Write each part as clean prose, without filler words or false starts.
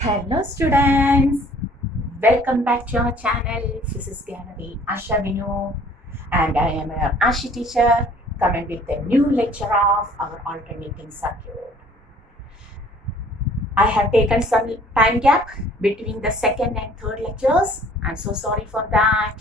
Hello students, welcome back to our channel Physics Gallery. Asha Vinu and I am your Ashi teacher coming with a new lecture of our alternating circuit. I have taken some time gap between the second and third lectures. I'm so sorry for that.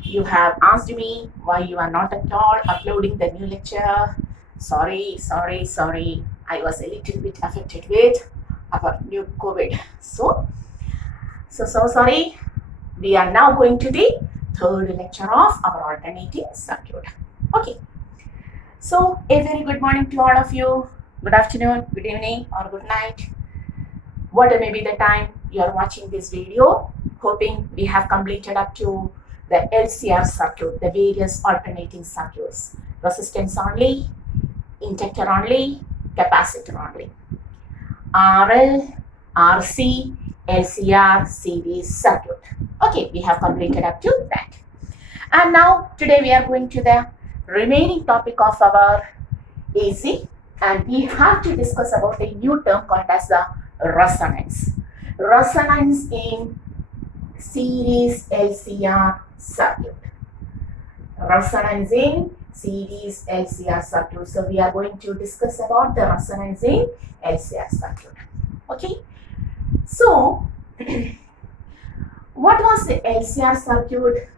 You have asked me why you are not at all uploading the new lecture. Sorry. I was a little bit affected with our new COVID. So sorry. We are now going to the third lecture of our alternating circuit. Okay. So a very good morning to all of you. Good afternoon, good evening, or good night. Whatever may be the time you are watching this video. Hoping we have completed up to the LCR circuit, the various alternating circuits. Resistance only, inductor only, capacitor only. RL, RC, LCR series circuit. Okay, we have completed up to that. And now today we are going to the remaining topic of our AC, and we have to discuss about a new term called as the resonance. Resonance in series LCR circuit. Resonance in series LCR circuit. So we are going to discuss about the resonance in LCR circuit. Okay. So what was the LCR circuit?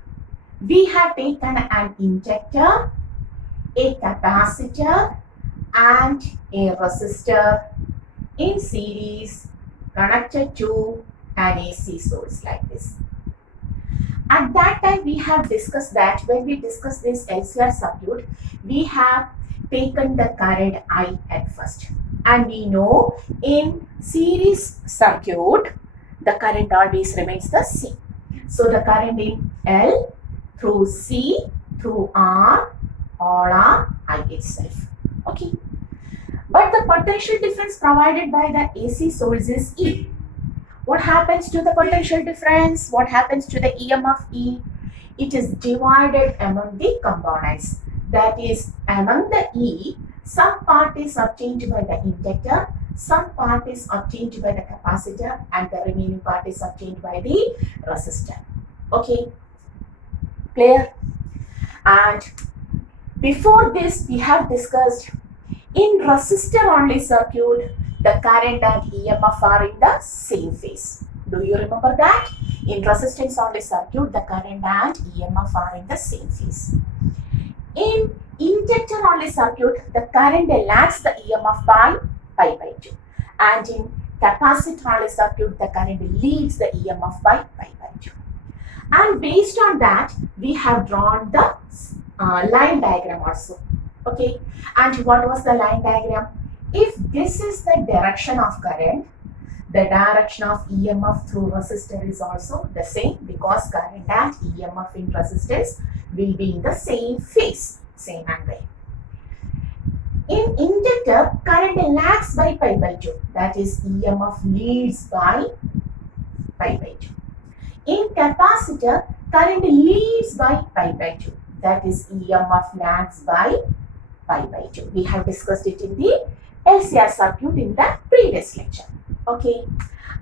We have taken an inductor, a capacitor, and a resistor in series connected to an AC source like this. At that time, we have discussed that when we discuss this LCR circuit, we have taken the current I at first. And we know in series circuit, the current always remains the same. So the current in L through C through R, all are I itself. Okay. But the potential difference provided by the AC source is E. What happens to the potential difference? What happens to the EMF E? It is divided among the components. That is, among the E, some part is obtained by the inductor, some part is obtained by the capacitor, and the remaining part is obtained by the resistor. Okay, clear? And before this, we have discussed in resistor only circuit, the current and EMF are in the same phase. Do you remember that? In resistance only circuit, the current and EMF are in the same phase. In inductor only circuit, the current lags the EMF by pi by 2. And in capacitor only circuit, the current leads the EMF by pi by 2. And based on that, we have drawn the line diagram also. Okay, and what was the line diagram? If this is the direction of current, the direction of EMF through resistor is also the same, because current and EMF in resistance will be in the same phase, same angle. In inductor, current lags by pi by 2, that is EMF leads by pi by 2. In capacitor, current leads by pi by 2, that is EMF lags by pi by 2. We have discussed it in the LCR circuit in the previous lecture. Okay,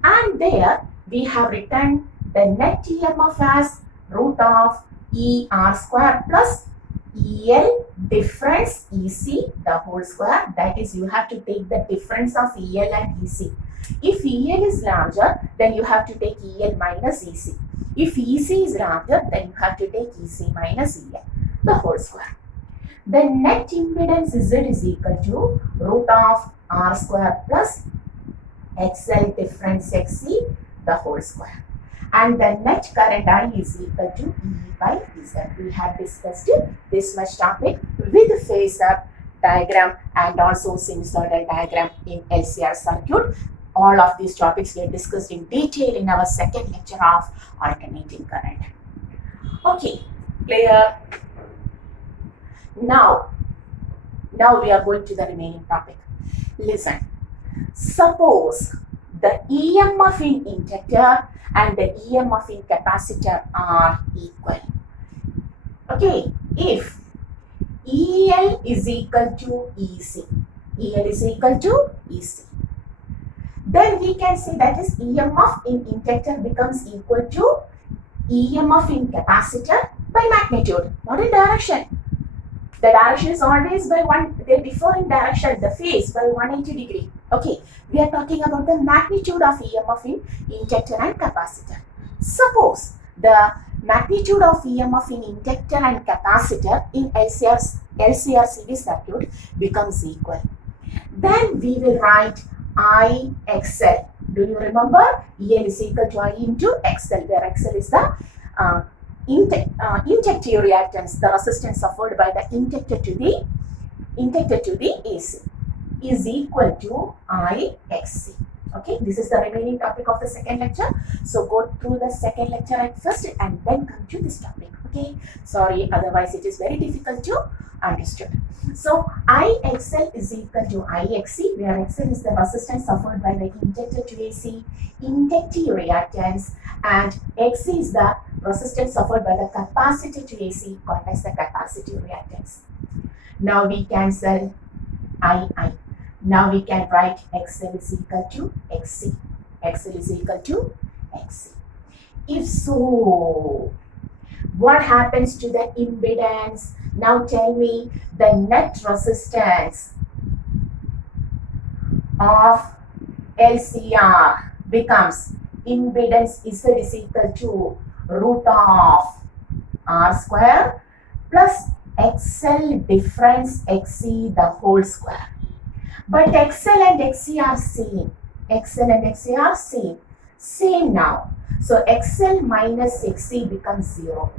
and there we have written the net EMF as root of ER square plus EL difference EC the whole square. That is, you have to take the difference of EL and EC. If EL is larger, then you have to take EL minus EC. If EC is larger, then you have to take EC minus EL the whole square. The net impedance Z is equal to root of R square plus XL difference XC the whole square. And the net current I is equal to E by Z. We have discussed this much topic with phasor diagram and also sinusoidal diagram in LCR circuit. All of these topics were discussed in detail in our second lecture of alternating current. Okay, clear? Now we are going to the remaining topic. Listen, suppose the EMF in inductor and the EMF in capacitor are equal. Okay, if EL is equal to EC, EL is equal to EC, then we can say that is EMF in inductor becomes equal to EMF in capacitor by magnitude, not in direction. The direction is always by one, they differ in direction, the phase by 180 degree. Okay, we are talking about the magnitude of EMF in inductor and capacitor. Suppose the magnitude of EMF in inductor and capacitor in LCR series circuit becomes equal. Then we will write IXL. Do you remember? EL is equal to I into XL, where XL is the inductive reactance, the resistance offered by the inductor to the AC, is equal to IXC. Okay, this is the remaining topic of the second lecture. So go through the second lecture at first and then come to this topic. Okay, sorry, otherwise it is very difficult to understand. So IXL is equal to IXC, where XL is the resistance offered by the inductor to AC, inductive reactance, and XC is the resistance offered by the capacitor to AC, called as the capacitive reactance. Now we cancel II. Now we can write XL is equal to XC. XL is equal to XC. If so, what happens to the impedance? Now tell me the net resistance of LCR becomes impedance Z is equal to root of R square plus XL difference XC the whole square. But XL and XC are same. XL and XC are same. Same now. So XL minus XC becomes 0.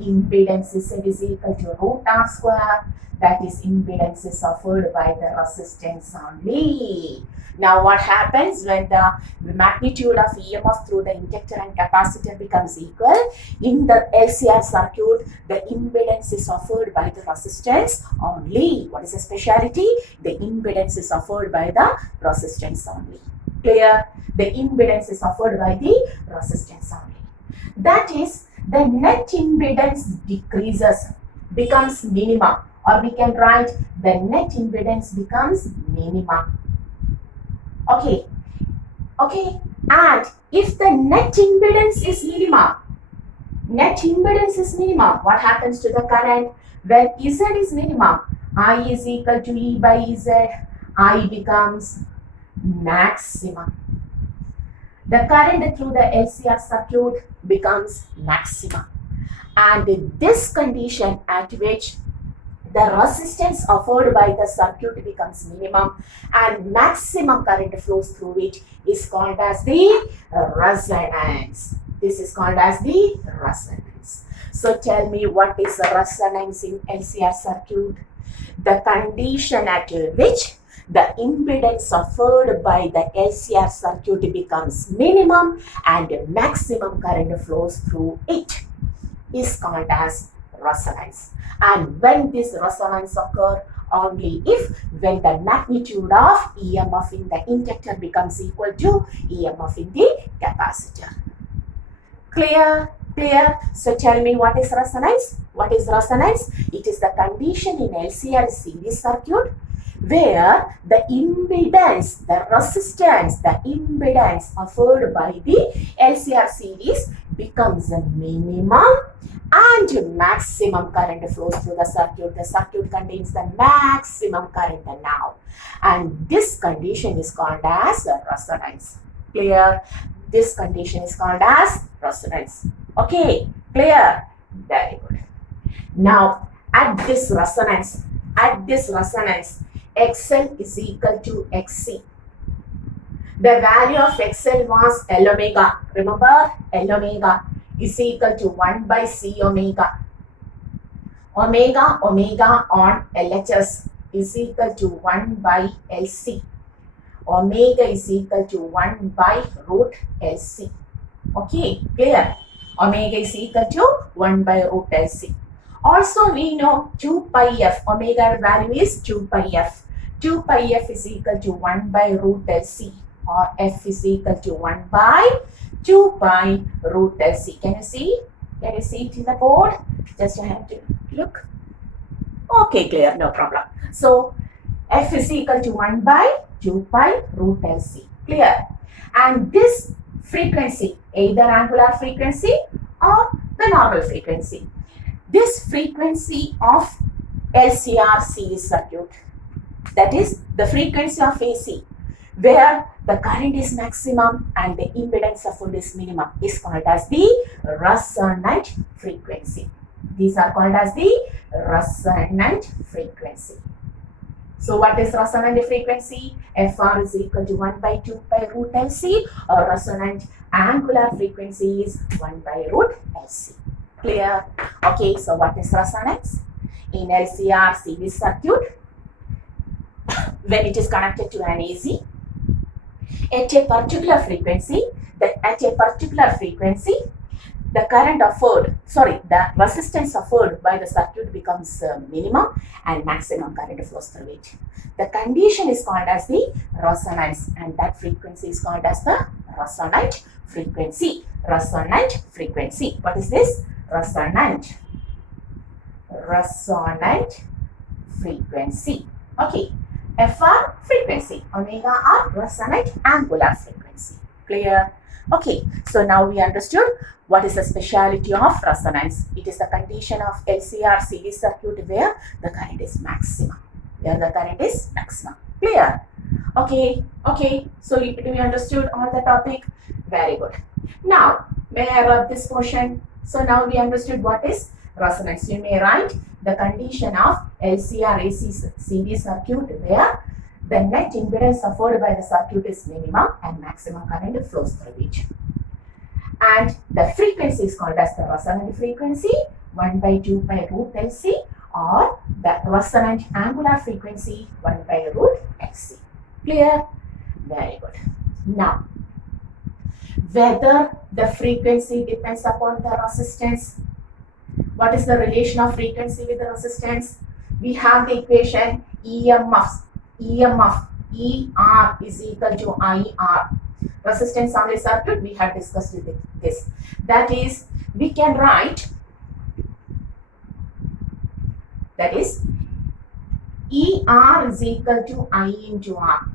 Impedance is equal to root R square. That is impedance is offered by the resistance only. Now what happens when the magnitude of EMF through the inductor and capacitor becomes equal? In the LCR circuit, the impedance is offered by the resistance only. What is the speciality? The impedance is offered by the resistance only. Clear? The impedance is offered by the resistance only. That is, the net impedance decreases, becomes minimum, or we can write the net impedance becomes minimum. Okay, and if the net impedance is minimum, what happens to the current? When Z is minimum, I is equal to E by Z, I becomes maximum. The current through the LCR circuit becomes maximum. And this condition at which the resistance offered by the circuit becomes minimum and maximum current flows through it is called as the resonance. This is called as the resonance. So tell me, what is the resonance in LCR circuit? The condition at which the impedance offered by the LCR circuit becomes minimum and maximum current flows through it is called as resonance. And when this resonance occurs, only if when the magnitude of EMF in the inductor becomes equal to EMF in the capacitor. Clear? Clear? So tell me, what is resonance? What is resonance? It is the condition in LCR series circuit where the impedance, the resistance, the impedance offered by the LCR series becomes a minimum and maximum current flows through the circuit. The circuit contains the maximum current now. And this condition is called as resonance. Clear? This condition is called as resonance. Okay, clear? Very good. Now, at this resonance, XL is equal to XC. The value of XL was L omega. Remember, L omega is equal to 1 by C omega. Omega on LHS is equal to 1 by LC. Omega is equal to 1 by root LC. Okay, clear? Omega is equal to 1 by root LC. Also, we know 2 pi f. Omega value is 2 pi f. 2 pi f is equal to 1 by root LC, or f is equal to 1 by 2 pi root LC. Can you see? Can you see it in the board? Just you have to look. Okay, clear, no problem. So, f is equal to 1 by 2 pi root LC. Clear? And this frequency, either angular frequency or the normal frequency, this frequency of LCR series circuit, that is the frequency of AC, where the current is maximum and the impedance suffered is minimum, is called as the resonant frequency. These are called as the resonant frequency. So what is resonant frequency? FR is equal to 1 by 2 pi root LC, or resonant angular frequency is 1 by root LC. Clear? Okay, so what is resonance? In LCR series circuit, when it is connected to an AC, at a particular frequency, the current offered, the resistance offered by the circuit becomes minimum and maximum current flows through it. The condition is called as the resonance, and that frequency is called as the resonant frequency. Resonant frequency. What is this? Resonant frequency. Okay. FR frequency, omega R resonant angular frequency. Clear? Okay, so now we understood what is the speciality of resonance. It is the condition of LCR series circuit where the current is maximum. Clear? Okay, so do we understood all the topic? Very good. Now, may I rub this portion? So now we understood what is resonance. You may write the condition of LCR AC series circuit where the net impedance offered by the circuit is minimum and maximum current flows through it. And the frequency is called as the resonant frequency, 1 by 2 pi root LC, or the resonant angular frequency, 1 by root LC. Clear? Very good. Now, whether the frequency depends upon the resistance. What is the relation of frequency with the resistance? We have the equation ER is equal to IR. Resistance on the circuit, we have discussed this. That is, we can write, that is, ER is equal to I into R.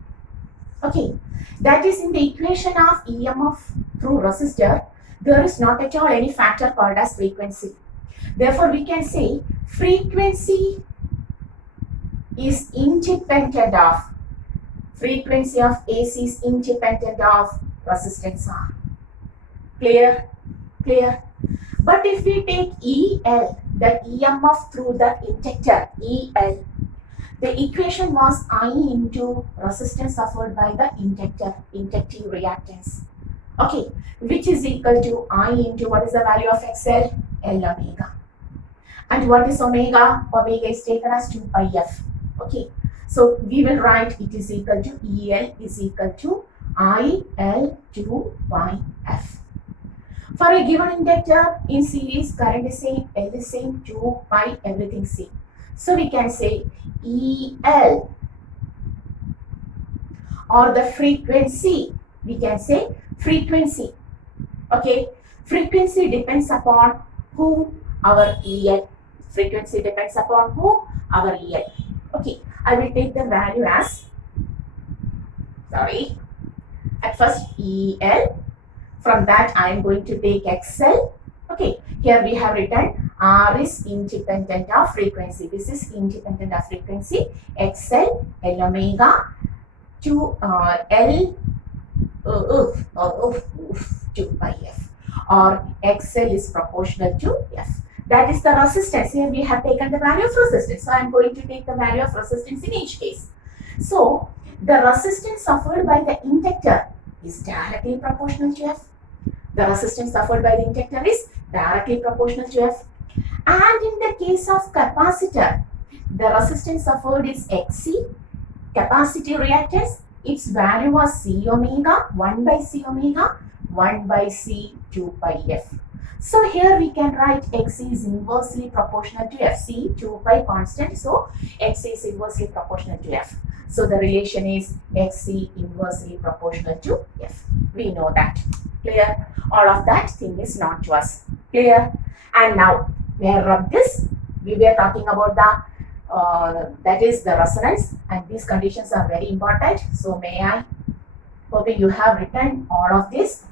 Okay, that is in the equation of EMF through resistor, there is not at all any factor called as frequency. Therefore, we can say frequency is independent of, frequency of AC is independent of resistance R. Clear? But if we take EL, the EMF through the inductor, EL, the equation was I into resistance suffered by the inductor, inductive reactance. Okay, which is equal to I into, what is the value of XL? L omega. And what is omega? Omega is taken as 2 pi f. Okay, so we will write it is equal to EL is equal to IL 2 pi f. For a given inductor in series, current is same, L is same, 2 pi, everything same. So we can say EL, or the frequency, we can say frequency. Okay, frequency depends upon who? Our EL. Frequency depends upon who? Our EL. Okay, I will take the value as, at first EL. From that I am going to take XL. Okay, here we have written R is independent of frequency. This is independent of frequency. XL, L omega, to L 2 pi f, or XL is proportional to F. That is the resistance. Here we have taken the value of resistance. So I am going to take the value of resistance in each case. So the resistance suffered by the inductor is directly proportional to F. The resistance suffered by the inductor is directly proportional to F. And in the case of capacitor, the resistance suffered is XC. Capacitive reactance, its value was C omega, 1 by C omega, 1 by C 2 pi F. So here we can write XC is inversely proportional to F. C 2 pi constant, so XC is inversely proportional to F. So the relation is XC inversely proportional to F. We know that. Clear? All of that thing is known to us. Clear? And now, may I rub this? We were talking about the, that is the resonance, and these conditions are very important. So may I Hoping you have written all of this.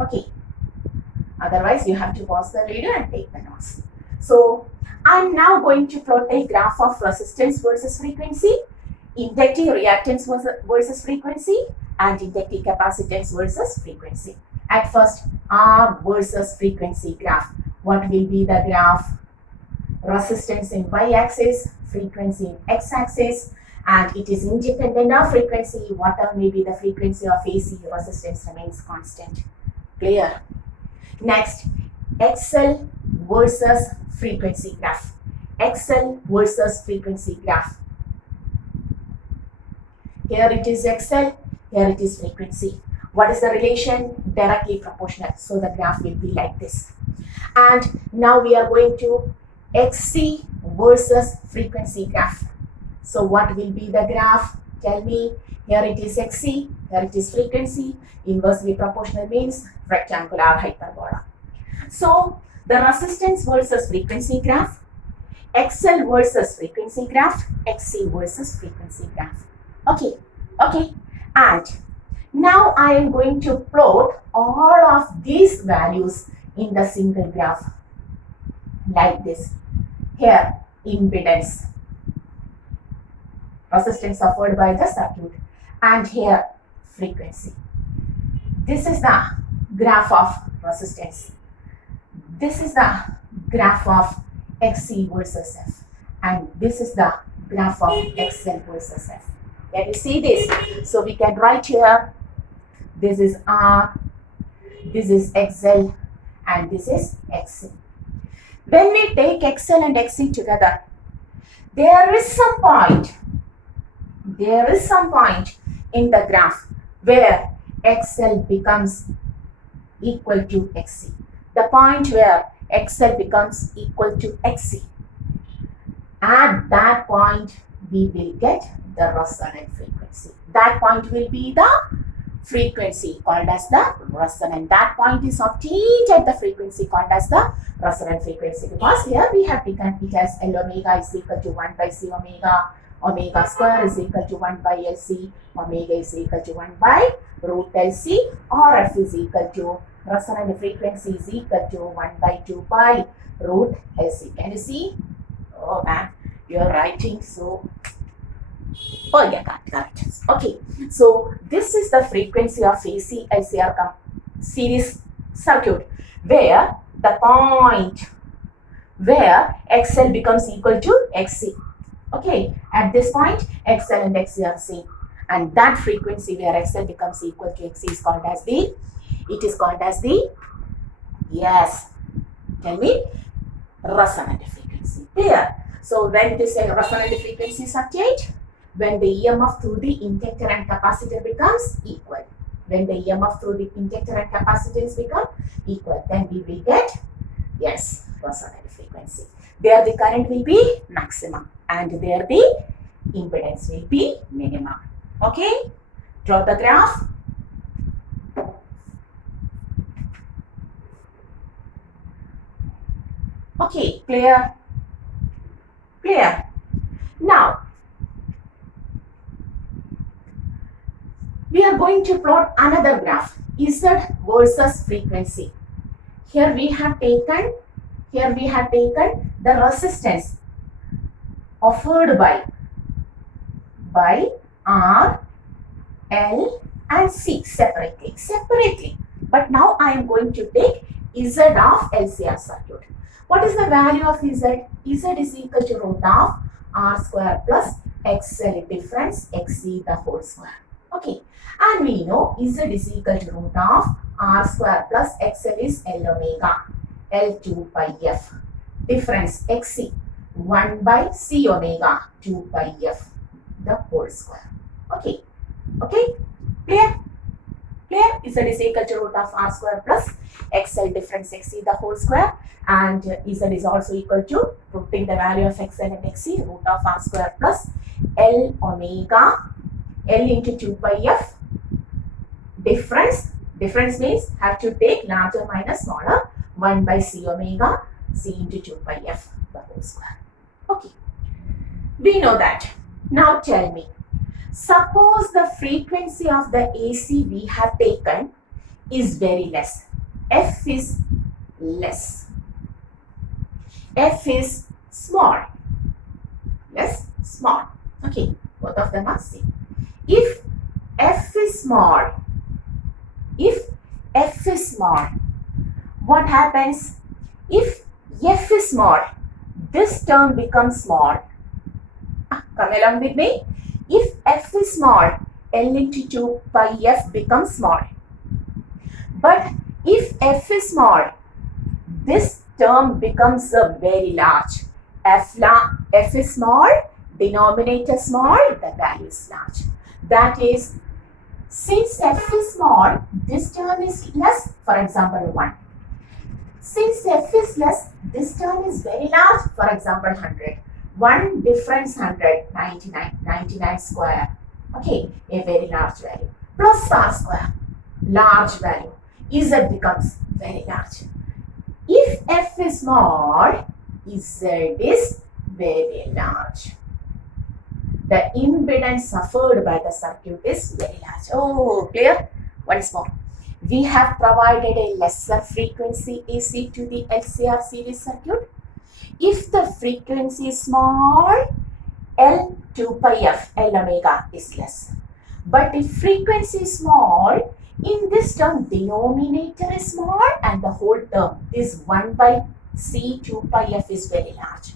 Okay. Otherwise, you have to pause the video and take the notes. So, I'm now going to plot a graph of resistance versus frequency, inductive reactance versus frequency, and inductive capacitance versus frequency. At first, R versus frequency graph. What will be the graph? Resistance in y-axis, frequency in x-axis, and it is independent of frequency. Whatever may be the frequency of AC, resistance remains constant. Clear? Next, XL versus frequency graph. XL versus frequency graph. Here it is XL, here it is frequency. What is the relation? Directly proportional. So the graph will be like this. And now we are going to XC versus frequency graph. So what will be the graph? Tell me. Here it is XC, here it is frequency. Inversely proportional means rectangular hyperbola. So the resistance versus frequency graph, XL versus frequency graph, XC versus frequency graph. Okay. And now I am going to plot all of these values in the single graph like this. Here, impedance, resistance suffered by the circuit, and here frequency. This is the graph of resistance. This is the graph of XC versus F, and this is the graph of XL versus F. Can you see this? So we can write here, this is R, this is XL, and this is XC. When we take XL and XC together, there is some point in the graph where XL becomes equal to XC. The point where XL becomes equal to XC. At that point, we will get the resonant frequency. That point will be the frequency called as the resonant. That point is obtained at the frequency called as the resonant frequency, because here we have taken it as L omega is equal to 1 by C omega, omega square is equal to 1 by LC, omega is equal to 1 by root LC, or F is equal to resonant frequency is equal to 1 by 2 pi root LC. Can you see? Oh man, you are writing so. Oh yeah, correct. Okay, so this is the frequency of AC LCR series circuit, where the point where XL becomes equal to XC. Okay, at this point, XL and XC are same, and that frequency where XL becomes equal to XC is called as the, yes, tell me, resonant frequency. Clear? So when this resonant frequency is obtained, when the EMF through the inductor and capacitor becomes equal. When the EMF through the inductor and capacitance become equal, then we will get, yes, resonant frequency. There the current will be maximum, and there the impedance will be minimum. Okay? Draw the graph. Okay, clear? Now, we are going to plot another graph, Z versus frequency. Here we have taken the resistance offered by R, L and C separately. But now I am going to take Z of LCR circuit. What is the value of Z? Z is equal to root of R square plus XL difference XC the whole square. Okay, and we know Z is equal to root of R square plus XL is L omega, L2 by F, difference XC, 1 by C omega, 2 by F, the whole square. Okay, clear? Z is equal to root of R square plus XL difference XC the whole square, and Z is also equal to putting the value of XL and XC, root of R square plus L omega, L into 2 by F, difference means have to take larger minus smaller, 1 by C omega, C into 2 by F the whole square. Okay, we know that. Now tell me, Suppose the frequency of the AC we have taken is very less. F is less. F is small. Less, small. Okay, both of them are same. If F is small, what happens? If F is small, this term becomes small. Come along with me. If F is small, L into 2 pi F becomes small. But if F is small, this term becomes very large. F is small, denominator small, the value is large. That is, since F is small, this term is less, for example 1. Since F is less, this term is very large, for example 100. 1 difference 100, 99 square. Okay, a very large value. Plus R square, large value. Z becomes very large. If F is small, Z is very large. The impedance suffered by the circuit is very large. Oh, clear? Once more. We have provided a lesser frequency AC to the LCR series circuit. If the frequency is small, L 2 pi F, L omega is less. But if frequency is small, in this term denominator is small and the whole term, this 1 by C 2 pi F is very large.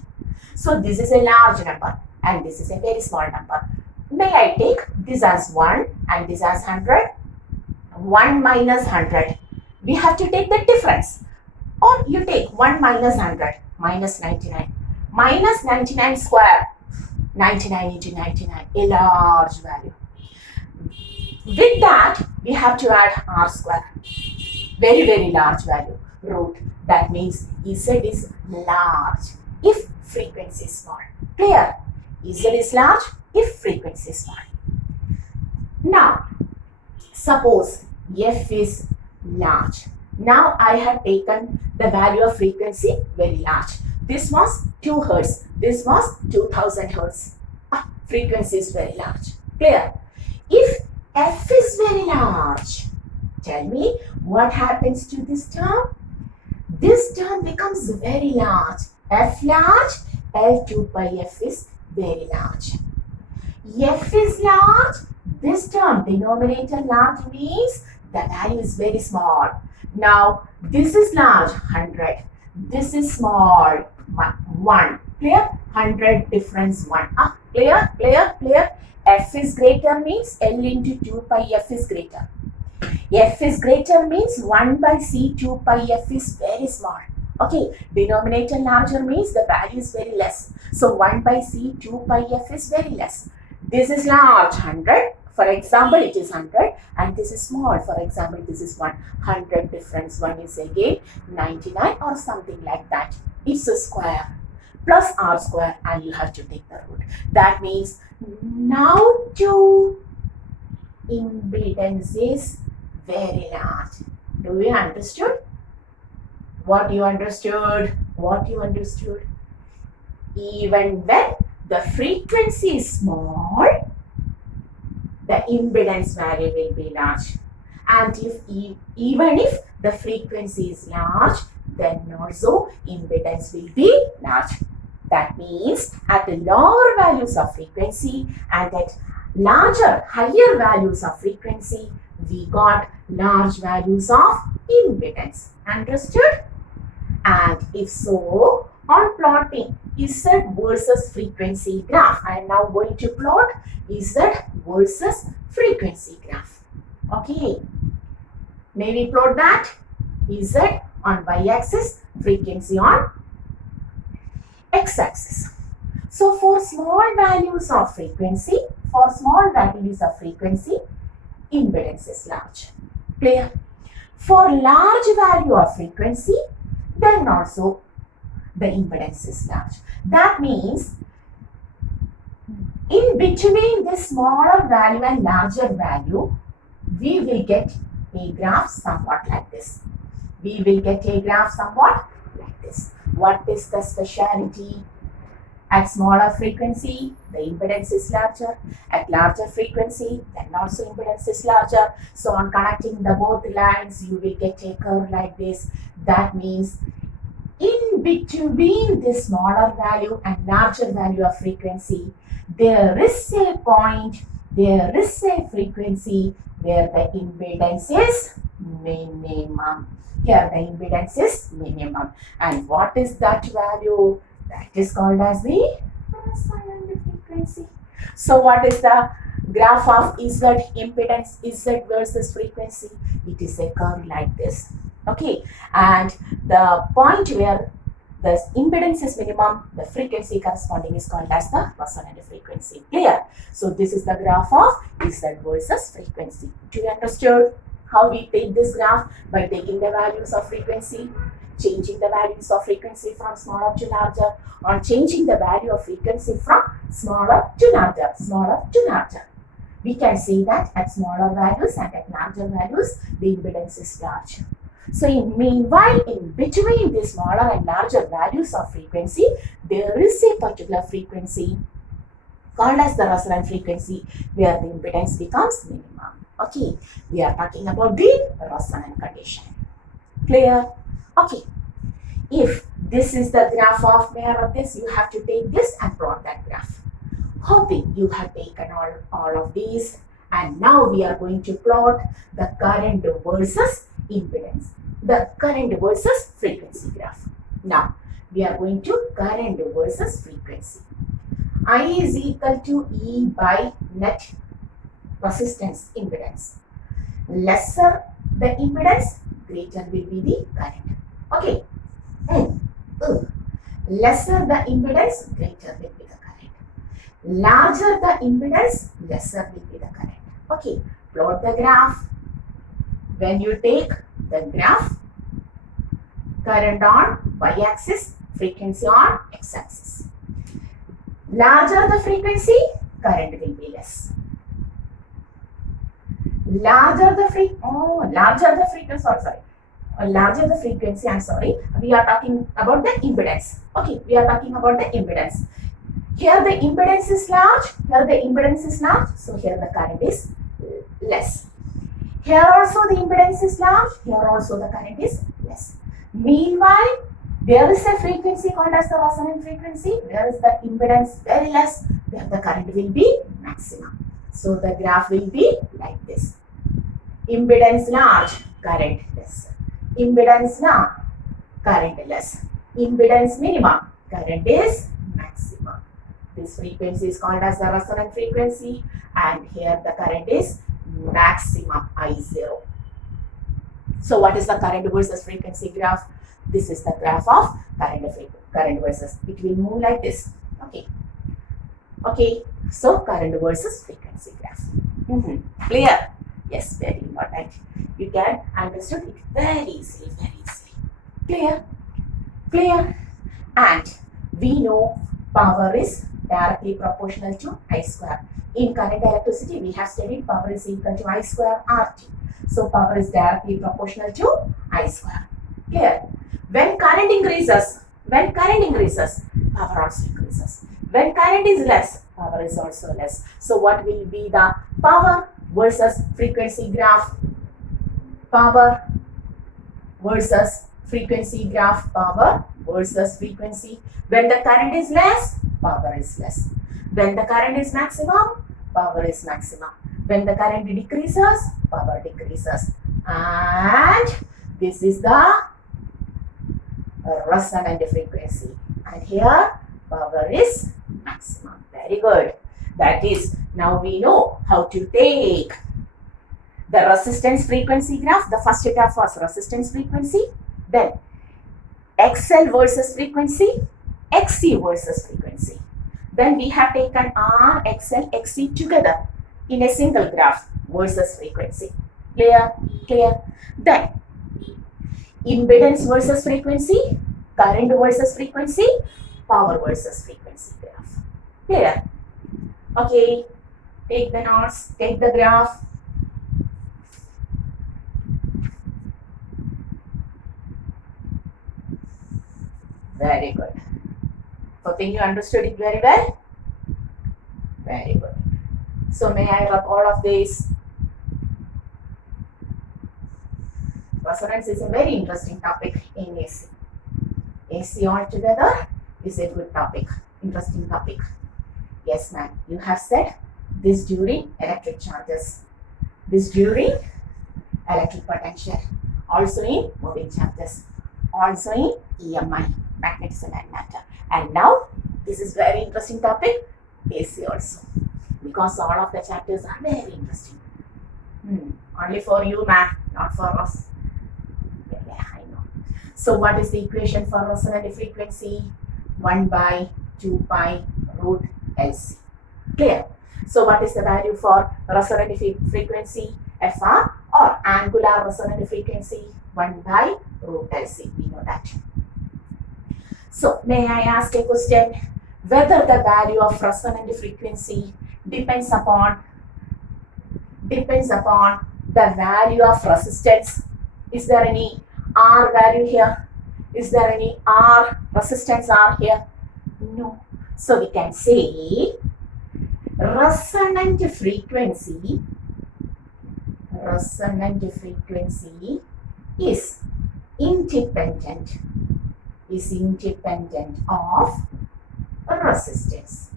So this is a large number and this is a very small number. May I take this as 1 and this as 100? 1 minus 100. We have to take the difference. Or you take 1 minus 100, minus 99. Minus 99 square, 99 into 99, a large value. With that, we have to add R square. Very, very large value, root. That means Z is large if frequency is small. Clear? Z is large if frequency is small. Now, suppose F is large. Now I have taken the value of frequency very large. This was 2 Hertz. This was 2000 Hertz. Frequency is very large. Clear? If F is very large, tell me what happens to this term? This term becomes very large. F large, L 2 pi F is very large. F is large. This term, denominator large, means the value is very small. Now, this is large, 100. This is small, 1. Clear? 100 difference 1. Clear? Clear? Clear? F is greater means L into 2 pi F is greater. F is greater means 1 by C 2 pi F is very small. Okay, denominator larger means the value is very less. So 1 by C 2 pi F is very less. This is large, 100. For example, it is 100 and this is small. For example, this is 100 difference. 1 is again 99 or something like that. It's a square plus R square and you have to take the root. That means now 2 impedance is very large. Do you understood? What you understood? What you understood? Even when the frequency is small, the impedance value will be large. And even if the frequency is large, then also impedance will be large. That means at the lower values of frequency and at larger, higher values of frequency, we got large values of impedance. Understood? And if so, on plotting Z versus frequency graph, I am now going to plot Z versus frequency graph. Okay. May we plot that? Z on y-axis, frequency on x-axis. So for small values of frequency, impedance is large. Clear? For large value of frequency, then also the impedance is large. That means in between this smaller value and larger value, we will get a graph somewhat like this. We will get a graph somewhat like this. What is the speciality? At smaller frequency, the impedance is larger. At larger frequency, then also impedance is larger. So on connecting the both lines, you will get a curve like this. That means in between this smaller value and larger value of frequency, there is a point, there is a frequency where the impedance is minimum. Here the impedance is minimum. And what is that value? That is called as the resonant frequency. So what is the graph of Z impedance, Z versus frequency? It is a curve like this. Okay, and the point where the impedance is minimum, the frequency corresponding is called as the resonant frequency. Clear? So this is the graph of Z versus frequency. Do you understood how we take this graph? By taking the values of frequency, changing the values of frequency from smaller to larger, or changing the value of frequency from smaller to larger. We can see that at smaller values and at larger values, the impedance is large. So meanwhile, in between the smaller and larger values of frequency, there is a particular frequency called as the resonant frequency where the impedance becomes minimum. Okay, we are talking about the resonant condition. Clear? Okay, if this is the graph of where of this, you have to take this and plot that graph. Hoping you have taken all of these, and now we are going to plot the current versus impedance, the current versus frequency graph. Now we are going to current versus frequency. I is equal to E by net resistance impedance. Lesser the impedance, greater will be the current. Okay. Lesser the impedance, greater will be the current. Larger the impedance, lesser will be the current. Okay, plot the graph. When you take the graph, current on y-axis, frequency on x-axis. Larger the frequency, current will be less. Larger the frequency, I'm sorry, we are talking about the impedance. Okay, we are talking about the impedance. Here the impedance is large, here the impedance is large, so here the current is less. Here also the impedance is large, here also the current is less. Meanwhile, there is a frequency called as the resonant frequency, where is the impedance very less, there the current will be maximum. So the graph will be like this. Impedance large, current less. Impedance large, current less. Impedance minimum, current is maximum. This frequency is called as the resonant frequency, and here the current is maximum I0. So what is the current versus frequency graph? This is the graph of current versus. It will move like this. Okay. So current versus frequency graph. Clear? Yes, very important. You can understand it very easily. Clear? And we know power is directly proportional to I square. In current electricity, we have studied power is equal to I square RT. So power is directly proportional to I square. Clear? When current increases, power also increases. When current is less, power is also less. So what will be the power versus frequency graph? Power versus frequency graph. Power versus frequency. When the current is less, power is less. When the current is maximum, power is maximum. When the current decreases, power decreases. And this is the resonant frequency. And here power is maximum. Very good. That is, now we know how to take the resistance frequency graph. The first graph was resistance frequency. Then XL versus frequency, XC versus frequency. Then we have taken R, XL, XC together in a single graph versus frequency. Clear? Then impedance versus frequency, current versus frequency, power versus frequency graph. Clear? Okay, take the notes, take the graph. Very good. I think you understood it very well. Very good. So may I rub all of these? Resonance is a very interesting topic in AC. AC altogether is a good topic, interesting topic. Yes, ma'am. You have said this during electric charges, this during electric potential, also in moving charges, also in EMI, magnetism and matter. And now this is very interesting topic, AC also, because all of the chapters are very interesting. Only for you, ma'am, not for us. Yeah, I know. So what is the equation for resonant frequency? 1 by 2 pi root LC. Clear? So what is the value for resonant frequency? FR, or angular resonant frequency? 1 by root LC. We know that. So may I ask a question? Whether the value of resonant frequency depends upon the value of resistance. Is there any R value here? Is there any R resistance R here? No. So we can say resonant frequency is independent of resistance.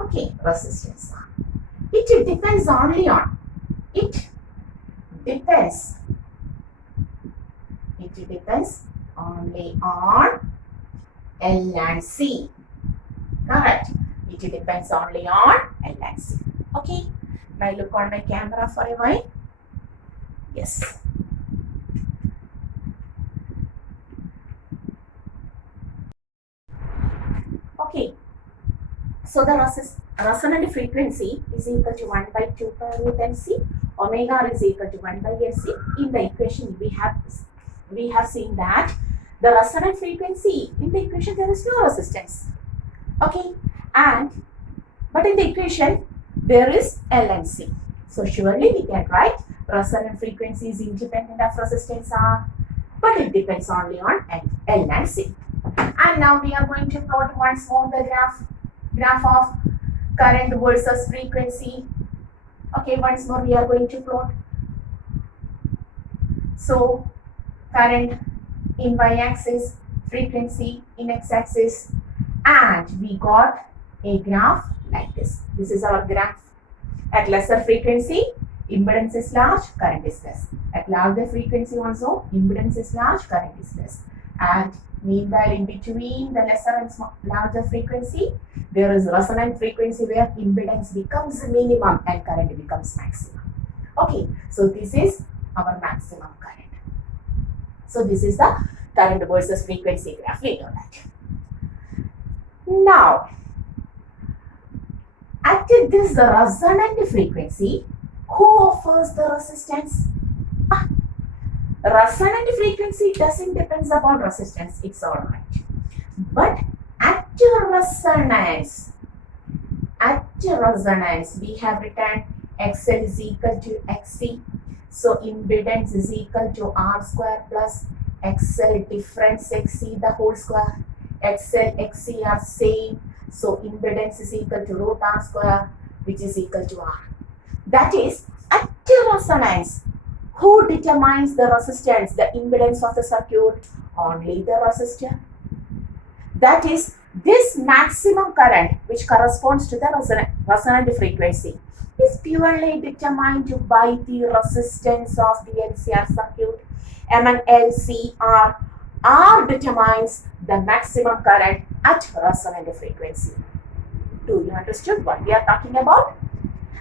Okay, resistance. It depends only on L and C. Correct. It depends only on L and C. Okay. Now look on my camera for a while. Yes. Okay. So the resonant frequency is equal to 1 by 2 pi root LC. Omega is equal to 1 by LC. In the equation we have seen that the resonant frequency, in the equation there is no resistance. Okay. But in the equation there is L and C. So surely we can write resonant frequency is independent of resistance R, but it depends only on L and C. And now we are going to plot once more the graph of current versus frequency. Okay, once more we are going to plot. So current in y-axis, frequency in x-axis, and we got a graph like this. This is our graph. At lesser frequency, impedance is large, current is less. At larger frequency also, impedance is large, current is less. And meanwhile, in between the lesser and larger frequency, there is resonant frequency where impedance becomes minimum and current becomes maximum. Okay, so this is our maximum current. So this is the current versus frequency graph. We know that. Now, at this resonant frequency, who offers the resistance? Resonant frequency doesn't depend upon resistance, it's alright. But at resonance, we have written XL is equal to XC. So impedance is equal to R square plus XL difference XC the whole square. XL, XC are same. So impedance is equal to root R square, which is equal to R. That is, at resonance, who determines the resistance, the impedance of the circuit? Only the resistor. That is, this maximum current, which corresponds to the resonant frequency, is purely determined by the resistance of the LCR circuit. Among LC, R determines the maximum current at resonant frequency. Do you understand what we are talking about?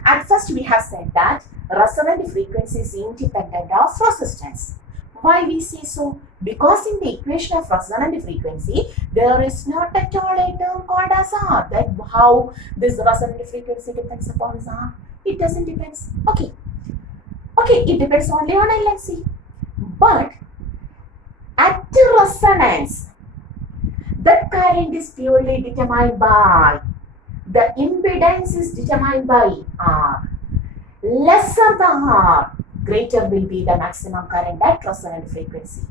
At first, we have said that resonant frequency is independent of resistance. Why we say so? Because in the equation of resonant frequency, there is not at all a term called as R. That how this resonant frequency depends upon R. It doesn't depend. Okay, it depends only on L and C. But at resonance, the current is purely determined by, the impedance is determined by R. Lesser the R, greater will be the maximum current at resonant frequency.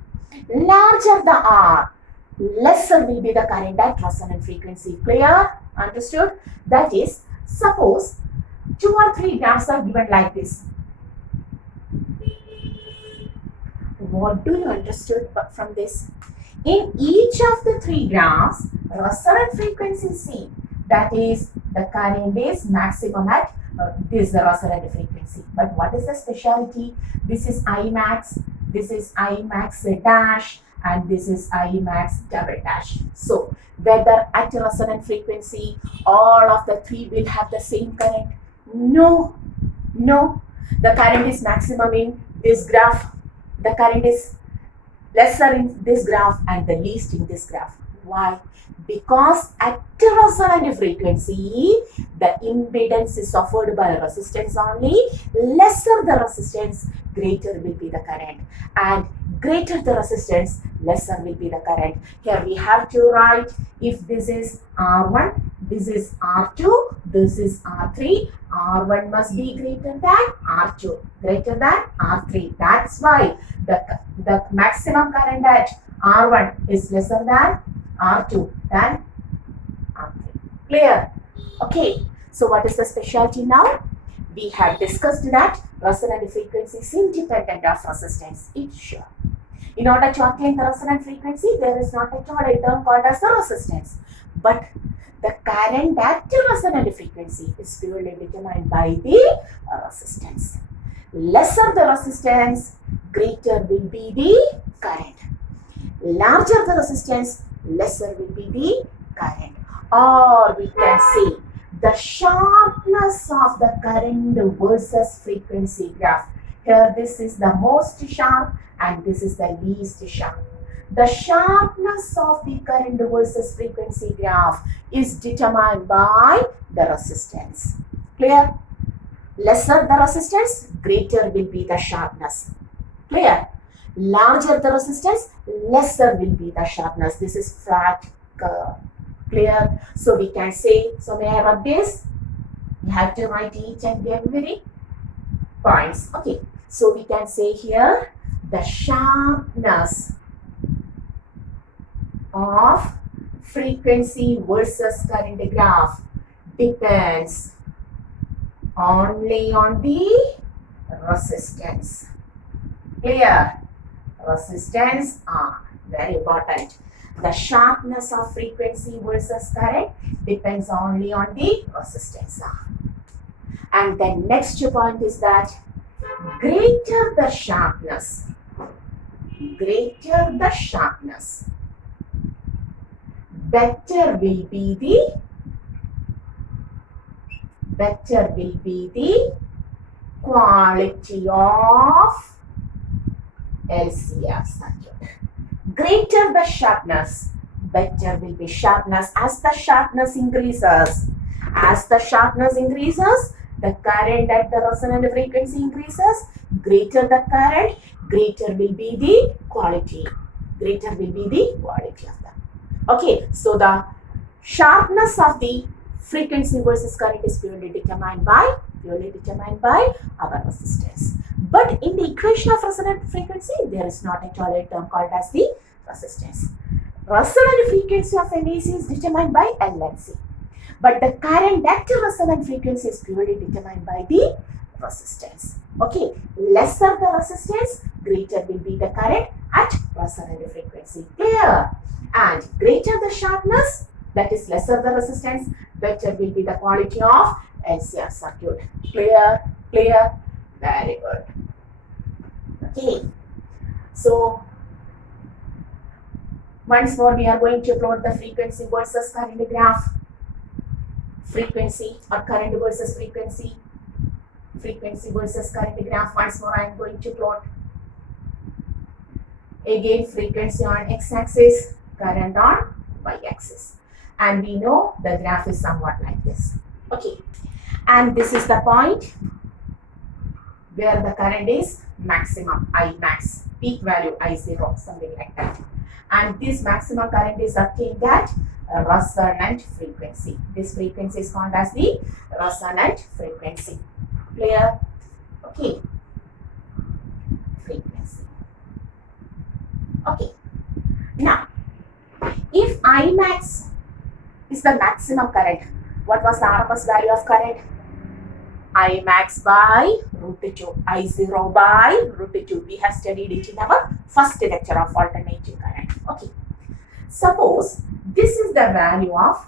Larger the R, lesser will be the current at resonant frequency. Clear? Understood? That is, suppose 2 or 3 graphs are given like this. What do you understood from this? In each of the 3 graphs, resonant frequency is seen. That is, the current is maximum at this resonant frequency. But what is the speciality? This is I max, this is I max dash, and this is I max double dash. So, whether at resonant frequency, all of the 3 will have the same current? No, no. The current is maximum in this graph. The current is lesser in this graph and the least in this graph. Why? Because at resonant frequency, the impedance is offered by resistance only. Lesser the resistance, greater will be the current. And greater the resistance, lesser will be the current. Here we have to write, if this is R1, this is R2, this is R3, R1 must be greater than R2, greater than R3. That's why the maximum current at R1 is lesser than R2 than R3. Clear? Okay. So what is the specialty now? We have discussed that resonant frequency is independent of resistance. It's sure. In order to obtain the resonant frequency, there is not at all a term called as the resistance. But the current at resonant frequency is purely determined by the resistance. Lesser the resistance, greater will be the current. Larger the resistance, lesser will be the current. Or we can say the sharpness of the current versus frequency graph. Here this is the most sharp and this is the least sharp. The sharpness of the current versus frequency graph is determined by the resistance. Clear? Lesser the resistance, greater will be the sharpness. Clear? Larger the resistance, lesser will be the sharpness. This is flat curve. Clear? So we can say, so may I rub this? You have to write each and every points. Okay. So we can say here, the sharpness of frequency versus current graph depends only on the resistance. Clear? Resistance are very important. The sharpness of frequency versus current depends only on the resistance. And the next point is that greater the sharpness, better will be the quality of LCR circuit. Greater the sharpness, better will be sharpness. As the sharpness increases, the current at the resonant frequency increases. Greater the current, greater will be the quality. Greater will be the quality of them. Okay, so the sharpness of the frequency versus current is purely determined by our resistance. But in the equation of resonant frequency, there is not at all a term called as the resistance. Resonant frequency of an AC is determined by L and C. But the current at resonant frequency is purely determined by the resistance. Okay, lesser the resistance, greater will be the current at resonant frequency. Clear? And greater the sharpness, that is lesser the resistance, better will be the quality of LCR circuit. Clear? Clear? Very good. Okay. So, once more we are going to plot the frequency versus current graph. Frequency or current versus frequency. Frequency versus current graph. Once more I am going to plot. Again, frequency on x-axis, current on y-axis. And we know the graph is somewhat like this. Okay. And this is the point where the current is maximum, I max, peak value I0, something like that. And this maximum current is obtained at resonant frequency. This frequency is called as the resonant frequency. Clear? Okay. Frequency. Okay. Now, Imax is the maximum current. What was the RMS value of current? Imax by root 2. I0 by root 2. We have studied it in our first lecture of alternating current. Okay. Suppose this is the value of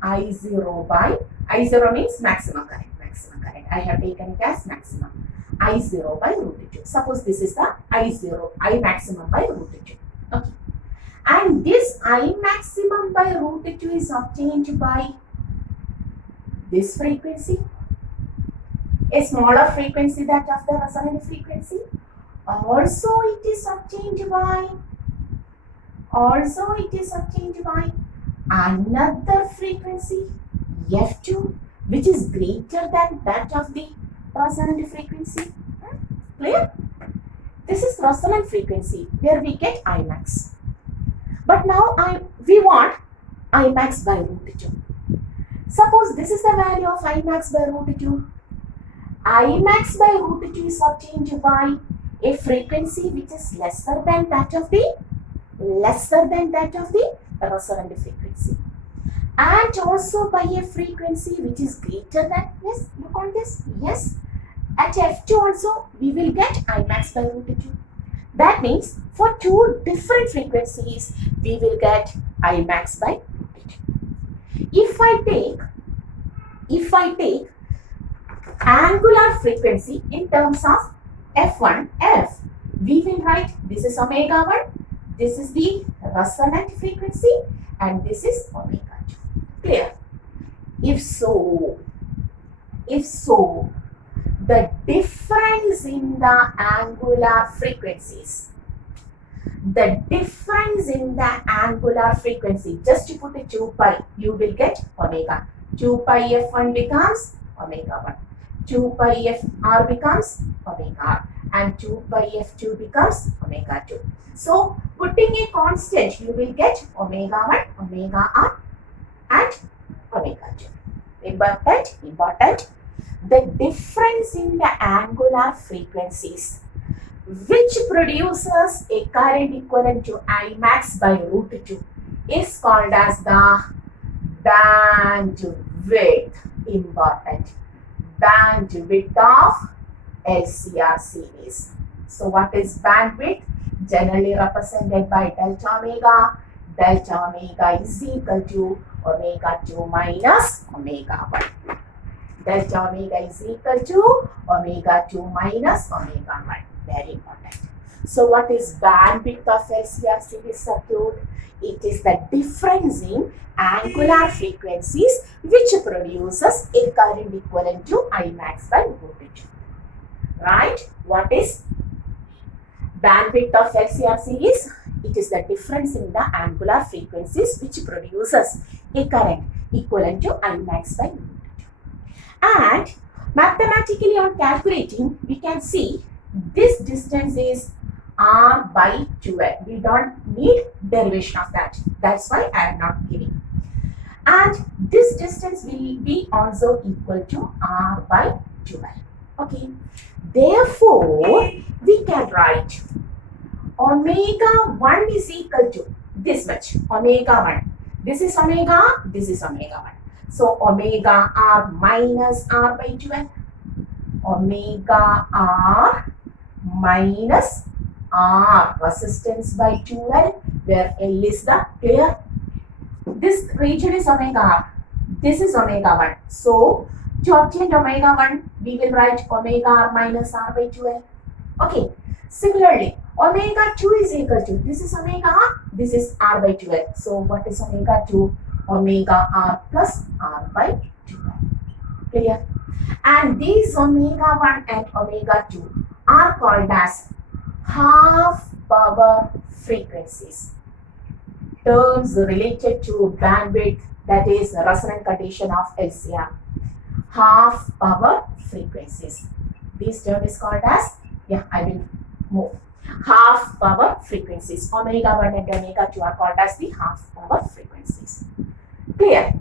I0 by, I0 means maximum current. Maximum current. I have taken it as maximum. I0 by root 2. Suppose this is the I0, I maximum by root 2. Okay. And this I maximum by root 2 is obtained by this frequency, a smaller frequency that of the resonant frequency. Also it is obtained by another frequency F2, which is greater than that of the resonant frequency. Clear? This is resonant frequency where we get Imax. But now we want Imax by root 2. Suppose this is the value of Imax by root 2. Imax by root 2 is obtained by a frequency which is lesser than that of the resonant frequency, and also by a frequency which is greater than, yes, look on this, yes, at F2 also we will get Imax by root 2. That means for two different frequencies we will get Imax by root 2. If I take angular frequency in terms of F1, F, we will write this is omega 1, this is the resonant frequency, and this is omega 2. Clear? If so, the difference in the angular frequencies, just to put a 2 pi, you will get omega. 2 pi F1 becomes omega 1. 2 pi Fr becomes omega R, and 2 pi F2 becomes omega 2. So, putting a constant, you will get omega 1, omega R, and omega 2. Important. The difference in the angular frequencies which produces a current equivalent to Imax by root 2 is called as the bandwidth. Important. Bandwidth of LCR series. So what is bandwidth? Generally represented by delta omega. Delta omega is equal to omega 2 minus omega 1. Delta omega is equal to omega 2 minus omega 1. Very important. So what is bandwidth of LCR series circuit? It is the difference in angular frequencies which produces a current equivalent to Imax by root 2. Right? What is bandwidth of LCR series? It is the difference in the angular frequencies which produces a current equivalent to Imax by root 2. And mathematically on calculating, we can see this distance is R by 2L. We don't need derivation of that. That's why I am not giving. And this distance will be also equal to R by 2L. Okay. Therefore, we can write omega 1 is equal to this much. Omega 1. This is omega 1. So, omega R minus R by 2L. Omega R minus R resistance by 2L, where L is the clear. This region is omega R. This is omega 1. So, to obtain omega 1, we will write omega R minus R by 2L. Okay. Similarly, omega 2 is equal to, this is omega R, this is R by 2L. So, what is omega 2? Omega R plus R by 2L. Clear? And these omega 1 and omega 2 are called as half power frequencies. Terms related to bandwidth, that is the resonant condition of LCR. Half power frequencies. This term is called as, I will move. Half power frequencies. Omega 1 and omega 2 are called as the half power frequencies. Clear?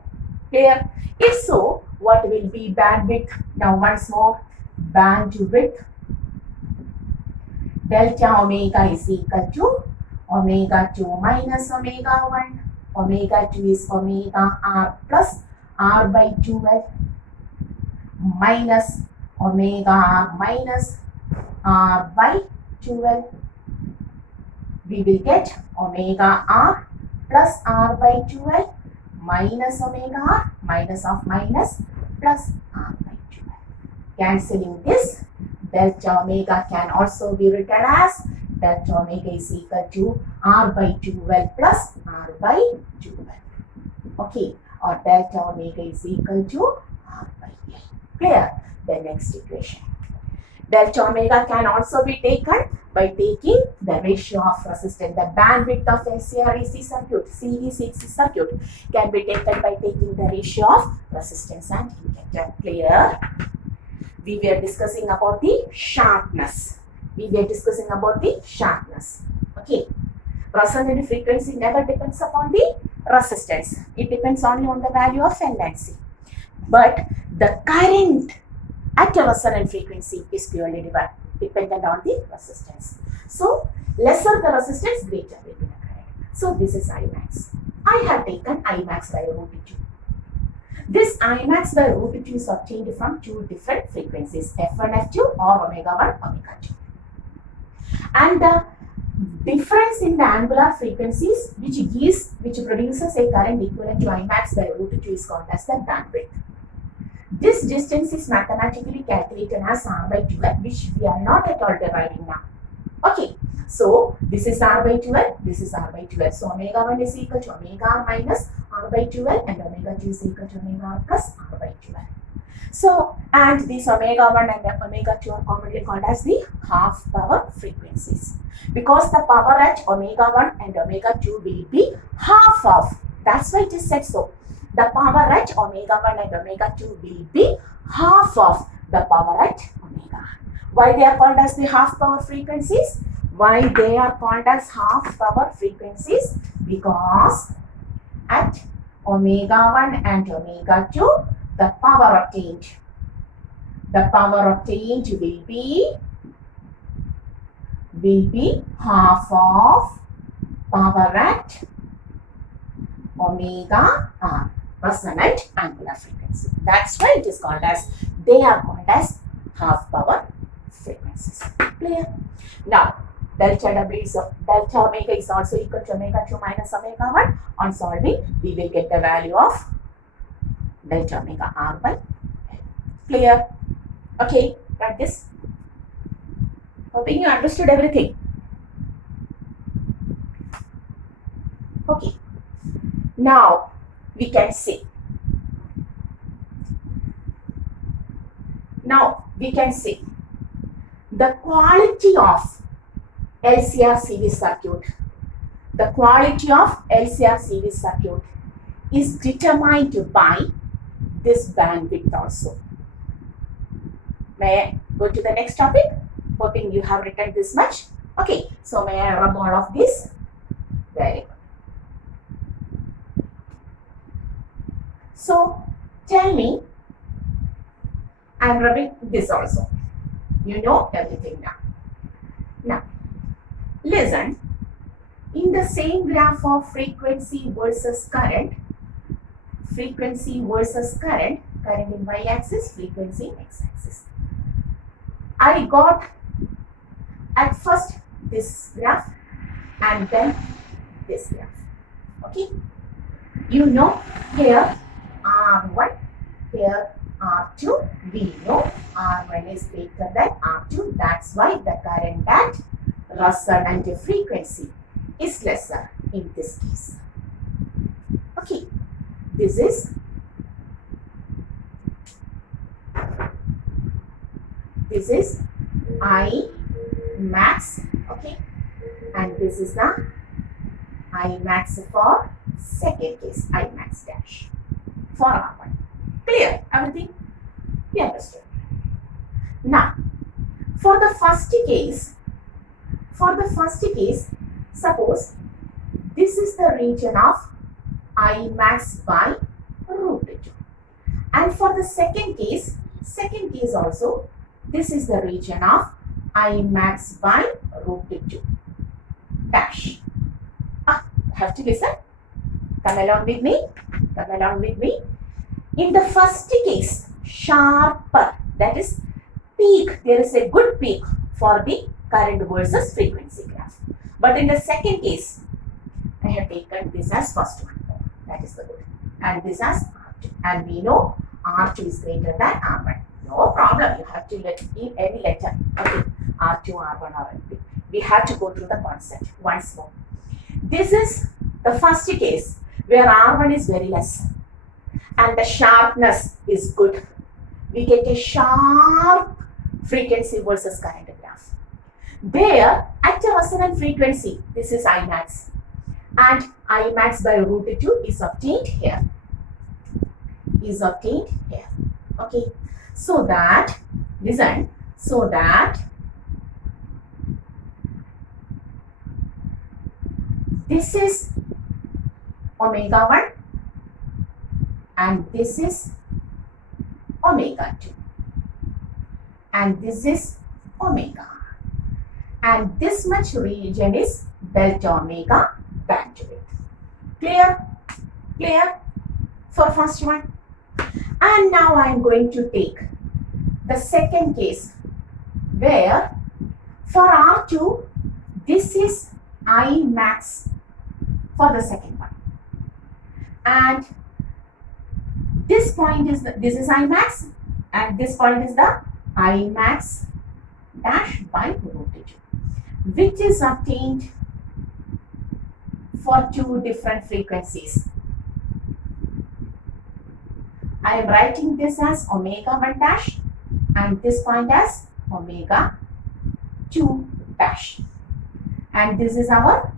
Clear? If so, what will be bandwidth? Now once more, bandwidth delta omega is equal to omega 2 minus omega 1. omega 2 is omega r plus r by 2l minus omega r minus r by 2l. We will get omega r plus r by 2l minus omega r minus of minus plus r by 2l. Cancelling this, delta omega can also be written as delta omega is equal to r by 2l plus r by 2l. Okay, or delta omega is equal to r by l. Clear? The next equation. Delta omega can also be taken by taking the ratio of resistance. The bandwidth of LCR-AC circuit, series AC circuit, can be taken by taking the ratio of resistance and inductance. Clear? We were discussing about the sharpness. Okay. Resonant frequency never depends upon the resistance. It depends only on the value of L and C. But the current at a resonant frequency is purely dependent on the resistance. So, lesser the resistance, greater will be the current. So, this is Imax. I have taken Imax by root 2. This Imax by root 2 is obtained from two different frequencies, F1, F2 or omega 1, omega 2. And the difference in the angular frequencies which produces a current equivalent to Imax by root 2 is called as the bandwidth. This distance is mathematically calculated as r by 2l, which we are not at all deriving now. Okay, so this is r by 2l, this is r by 2l. So omega 1 is equal to omega r minus r by 2l and omega 2 is equal to omega r plus r by 2l. So, and these omega 1 and omega 2 are commonly called as the half power frequencies. Because the power at omega 1 and omega 2 will be half of, that's why it is said so. The power at omega 1 and omega 2 will be half of the power at omega. Why they are called as the half power frequencies? Why they are called as half power frequencies? Because at omega 1 and omega 2, the power obtained will be half of power at omega r, resonant angular frequency. That's why they are called as half power frequencies. Clear? Now, delta omega is also equal to omega 2 minus omega 1. On solving, we will get the value of delta omega r by L. Clear? Okay, write this. Hoping you understood everything. Okay. Now, we can say the quality of LCR series circuit is determined by this bandwidth also. May I go to the next topic? Hoping you have written this much. Okay, so may I rub all of this? Very good. So, tell me, I am rubbing this also. You know everything now. Now, listen. In the same graph of frequency versus current in y-axis, frequency in x-axis. I got at first this graph and then this graph. Okay. You know here R1, here R2. We know R1 is greater than R2. That's why the current at resonant frequency is lesser in this case. Okay. This is I max, okay, and this is the I max for second case, I max dash for R1. Clear? Everything? We understood. Now, for the first case, suppose this is the region of I max by root 2, and for the second case also, this is the region of I max by root 2 dash. Have to listen Come along with me. Come along with me. In the first case, sharper, that is peak, there is a good peak for the current versus frequency graph. But in the second case, I have taken this as first one. That is the good. And this as R2. And we know R2 is greater than R1. No problem. You have to give any letter. Okay. R2, R1, or R2. We have to go through the concept once more. This is the first case where R1 is very less and the sharpness is good. We get a sharp frequency versus current graph. There, at a resonant frequency, this is Imax. And Imax by root 2 is obtained here. Is obtained here. Okay. So that, listen, so that this is omega 1 and this is omega 2 and this is omega, and this much region is delta omega bandwidth. Clear? Clear for first one? And now I am going to take the second case where for R2 this is I max for the second one, and this point is this is I max and this point is the I max dash by root 2, which is obtained for two different frequencies. I am writing this as omega 1 dash and this point as omega 2 dash, and this is our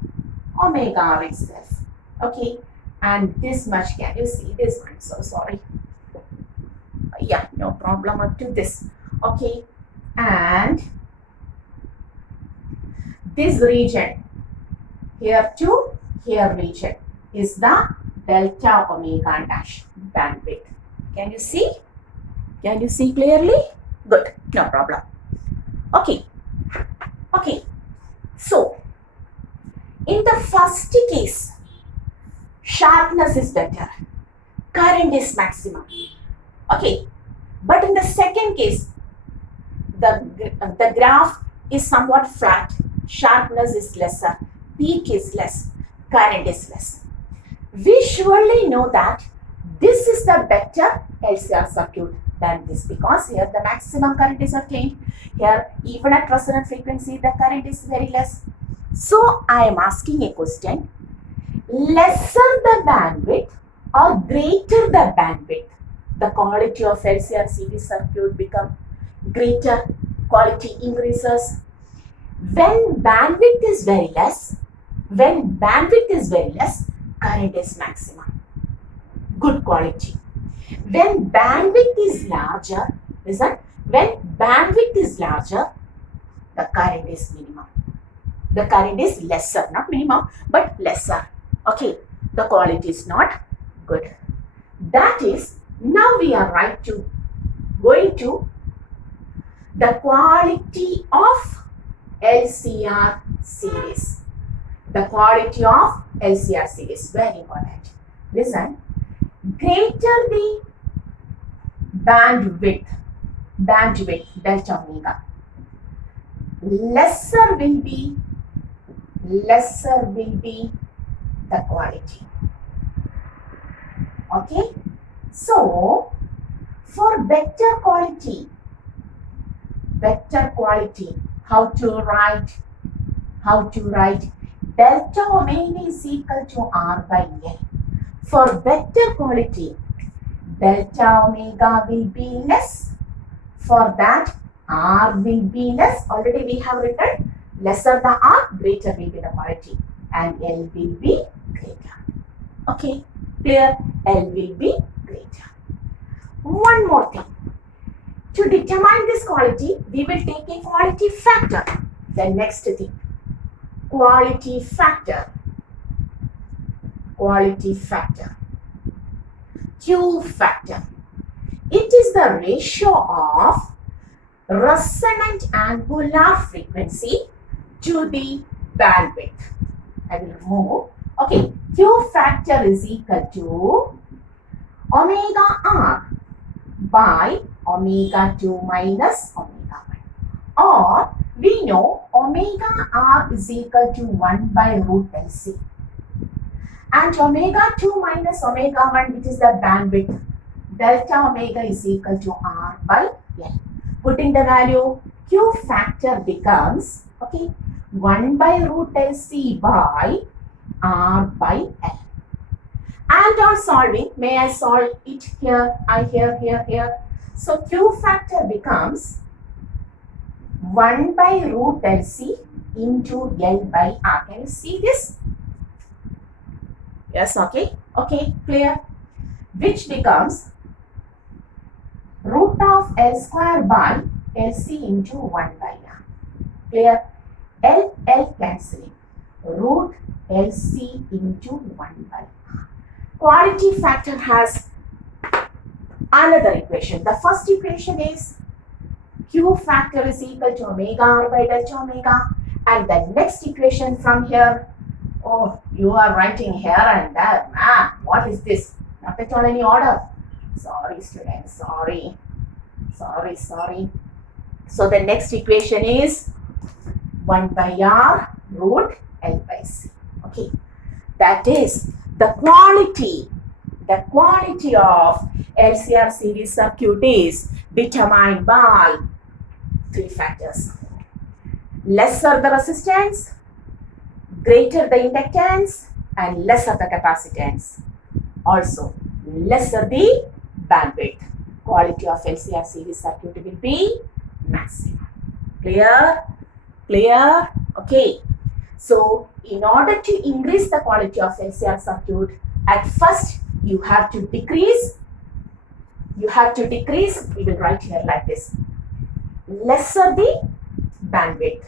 omega r itself. Okay, and this much, can you see this? I'm so sorry. Yeah, no problem up to this. Okay, and this region here to here region is the delta omega dash bandwidth. Can you see? Can you see clearly? Good, no problem. Okay, okay. So, in the first case, sharpness is better, current is maximum. Okay, but in the second case, the graph is somewhat flat, sharpness is lesser, peak is less, current is less. We surely know that this is the better LCR circuit than this, because here the maximum current is obtained. Here, even at resonant frequency, the current is very less. So, I am asking a question: lesser the bandwidth or greater the bandwidth, the quality of LCR series circuit become greater, quality increases. When bandwidth is very less, current is maximum, good quality. When bandwidth is larger, when bandwidth is larger, the current is minimum. The current is lesser, not minimum, but lesser. Okay, the quality is not good. That is, now we are going to the quality of LCR series. The quality of LCR series, very important. Listen, greater the bandwidth delta omega, lesser will be the quality. Okay, so for better quality, how to write delta omega is equal to R by L. For better quality, delta omega will be less. For that, R will be less. Already we have written, lesser the R, greater will be the quality, and L will be greater. Okay, clear? L will be greater. One more thing. To determine this quality, we will take a quality factor. The next thing, quality factor. Q factor. It is the ratio of resonant angular frequency to the bandwidth. I will remove Okay, Q factor is equal to omega r by omega 2 minus omega 1. Or we know omega r is equal to 1 by root LC. And omega 2 minus omega 1, which is the bandwidth, delta omega is equal to r by L. Putting the value, Q factor becomes, okay, 1 by root LC by r by L. And on solving, may I solve it here, here. So Q factor becomes 1 by root LC into L by R. Can you see this? Yes, okay. Okay, clear. Which becomes root of L square by LC into 1 by R. Clear? L cancelling. Root LC into 1 by R. Quality factor has another equation. The first equation is Q factor is equal to omega r by delta omega. And the next equation from here, oh, you are writing here and there. What is this? Not at all any order. Sorry, students. Sorry. So the next equation is 1 by r root L by C. Okay. That is the quality of LCR series circuit is determined by 3 factors. Lesser the resistance, greater the inductance, and lesser the capacitance. Also, lesser the bandwidth. Quality of LCR series circuit will be maximum. Clear? Okay. So, in order to increase the quality of LCR circuit, at first you have to decrease. We will write here like this. Lesser the bandwidth.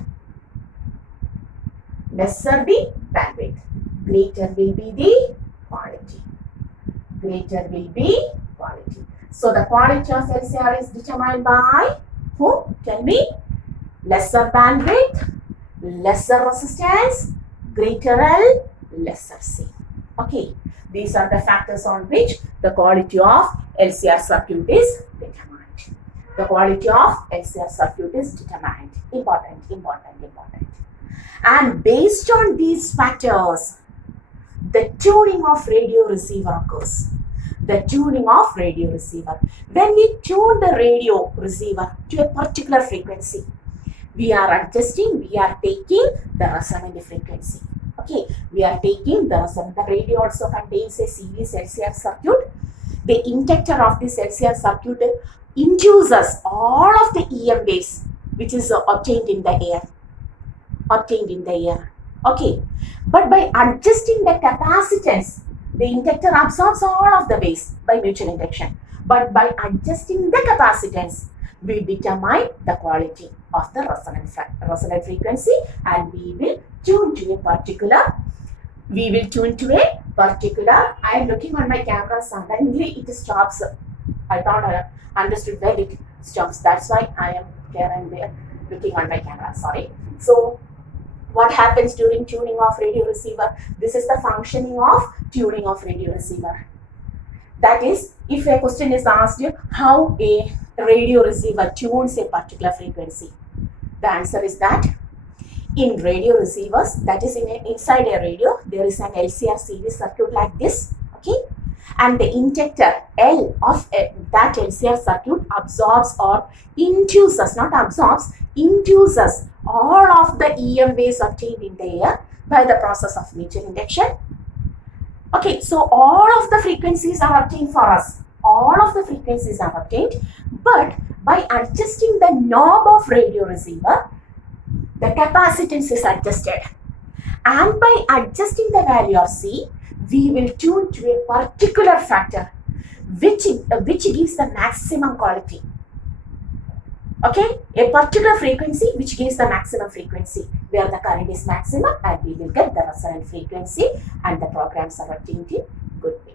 Greater will be the quality. So the quality of LCR is determined by who? Tell me. Lesser bandwidth, lesser resistance, greater L, lesser C. Okay. These are the factors on which the quality of LCR circuit is determined. Important. And based on these factors, the tuning of radio receiver occurs. When we tune the radio receiver to a particular frequency, we are taking the resonant frequency. Okay, we are taking the resonant. The radio also contains a series LCR circuit. The inductor of this LCR circuit induces all of the EM waves which is obtained in the air. Okay, but by adjusting the capacitance, the inductor absorbs all of the waves by mutual induction. But by adjusting the capacitance, we determine the quality of the resonant frequency, and we will tune to a particular. I am looking on my camera, suddenly it stops. I don't understood where it stops. That's why I am here and there looking on my camera. Sorry. So, what happens during tuning of radio receiver? This is the functioning of tuning of radio receiver. That is, if a question is asked you how a radio receiver tunes a particular frequency, the answer is that in radio receivers, that is inside a radio, there is an LCR series circuit like this, okay, and the inductor L of that LCR circuit absorbs or induces, not absorbs, induces all of the EM waves obtained in the air by the process of mutual induction. Okay, so all of the frequencies are obtained for us. But by adjusting the knob of radio receiver, the capacitance is adjusted. And by adjusting the value of C, we will tune to a particular factor which gives the maximum quality. Okay, a particular frequency which gives the maximum frequency where the current is maximum, and we will get the resonant frequency, and the programs are obtained in good way.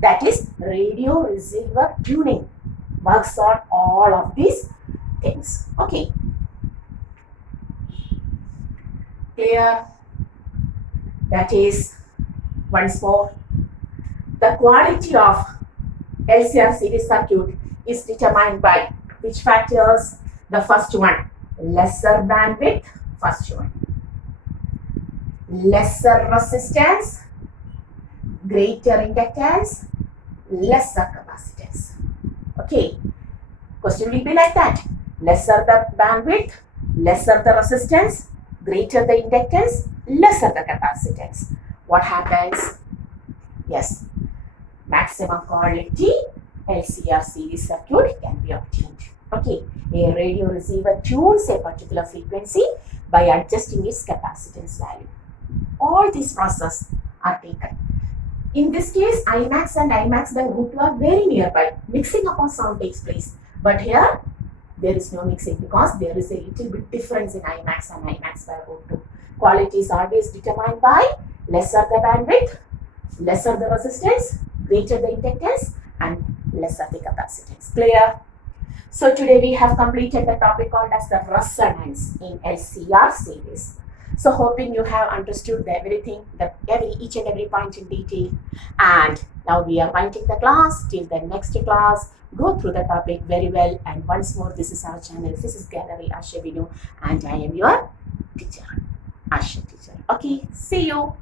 That is, radio receiver tuning works on all of these things. Okay, clear? That is Once more, the quality of LCR series circuit is determined by which factors? The first one, lesser bandwidth, first one. Lesser resistance, greater inductance, lesser capacitance. Okay, question will be like that. Lesser the bandwidth, lesser the resistance, greater the inductance, lesser the capacitance. What happens? Yes, maximum quality LCR series circuit can be obtained. Okay, a radio receiver tunes a particular frequency by adjusting its capacitance value. All these processes are taken. In this case, Imax and Imax by root 2 are very nearby. Mixing upon sound takes place. But here, there is no mixing because there is a little bit difference in Imax and Imax by root 2. Quality is always determined by lesser the bandwidth, lesser the resistance, greater the inductance, and lesser the capacitance. Clear? So today we have completed the topic called as the resonance in LCR series. So hoping you have understood everything, each and every point in detail. And now we are winding the class. Till the next class, go through the topic very well. And once more, this is our channel. This is Gallery Asha Vinu, and I am your teacher, Asha teacher. Okay, see you.